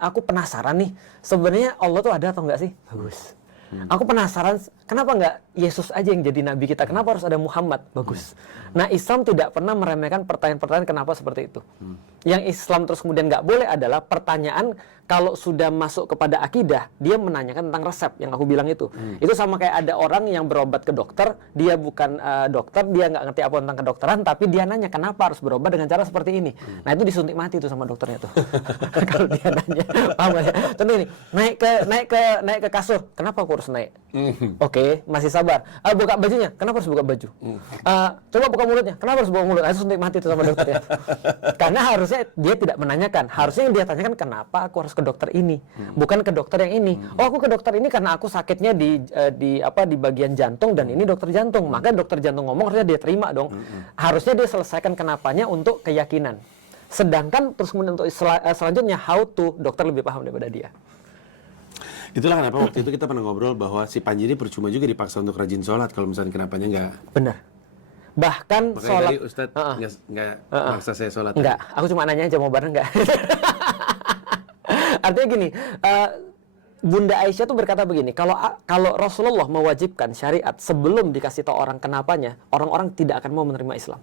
aku penasaran nih, sebenarnya Allah tuh ada atau enggak sih? Bagus. Aku penasaran, kenapa nggak Yesus aja yang jadi nabi kita? Kenapa harus ada Muhammad? Bagus. Nah, Islam tidak pernah meremehkan pertanyaan-pertanyaan kenapa seperti itu. Yang Islam terus kemudian nggak boleh adalah pertanyaan kalau sudah masuk kepada akidah, dia menanyakan tentang resep yang aku bilang itu. Itu sama kayak ada orang yang berobat ke dokter, dia bukan dokter, dia nggak ngerti apa tentang kedokteran, tapi dia nanya kenapa harus berobat dengan cara seperti ini. Nah, itu disuntik mati tuh sama dokternya tuh. Kalau dia nanya, paham nggak ya? Contoh ini, naik ke kasur, kenapa aku harus naik? Oke, masih sabar. Buka bajunya, kenapa harus buka baju? Coba buka mulutnya, kenapa harus buka mulut? Itu suntik mati tuh sama dokternya. Karena harusnya dia tidak menanyakan, harusnya yang dia tanyakan kenapa aku harus ke dokter ini, bukan ke dokter yang ini. Oh, aku ke dokter ini karena aku sakitnya di bagian jantung dan ini dokter jantung. Maka dokter jantung ngomong harusnya dia terima dong. Harusnya dia selesaikan kenapanya untuk keyakinan. Sedangkan terus kemudian untuk selanjutnya how to, dokter lebih paham daripada dia. Itulah kenapa waktu itu kita pernah ngobrol bahwa si Panji ini percuma juga dipaksa untuk rajin sholat kalau misalnya kenapanya nggak. Benar. Bahkan makanya sholat. tadi Ustadz nggak maksa saya sholat. Enggak, aku cuma nanya aja mau bareng nggak. Artinya gini, Bunda Aisyah tuh berkata begini, kalau Rasulullah mewajibkan syariat sebelum dikasih tahu orang kenapanya, orang-orang tidak akan mau menerima Islam.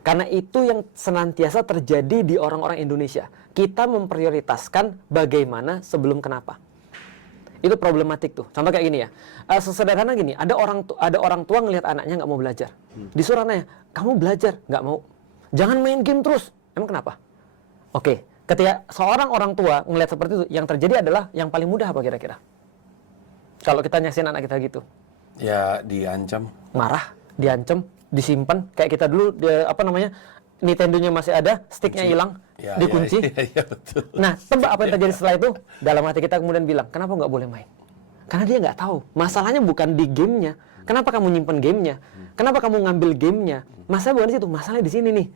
Karena itu yang senantiasa terjadi di orang-orang Indonesia. Kita memprioritaskan bagaimana sebelum kenapa. Itu problematik tuh. Contoh kayak gini ya. Sesederhana gini, ada orang tua ngelihat anaknya nggak mau belajar. Disuruh anaknya, kamu belajar, nggak mau. Jangan main game terus. Emang kenapa? Oke, ketika seorang orang tua ngelihat seperti itu, yang terjadi adalah yang paling mudah apa kira-kira? Kalau kita nyaksiin anak kita gitu. Ya diancam. Marah, diancam, disimpan. Kayak kita dulu, Nintendo-nya masih ada, sticknya hilang, dikunci. Ya, betul. Nah, tebak apa yang terjadi setelah itu? Dalam hati kita kemudian bilang, kenapa nggak boleh main? Karena dia nggak tahu. Masalahnya bukan di gamenya. Kenapa kamu nyimpen gamenya? Kenapa kamu ngambil gamenya? Masalah bukan di situ. Masalahnya di sini nih.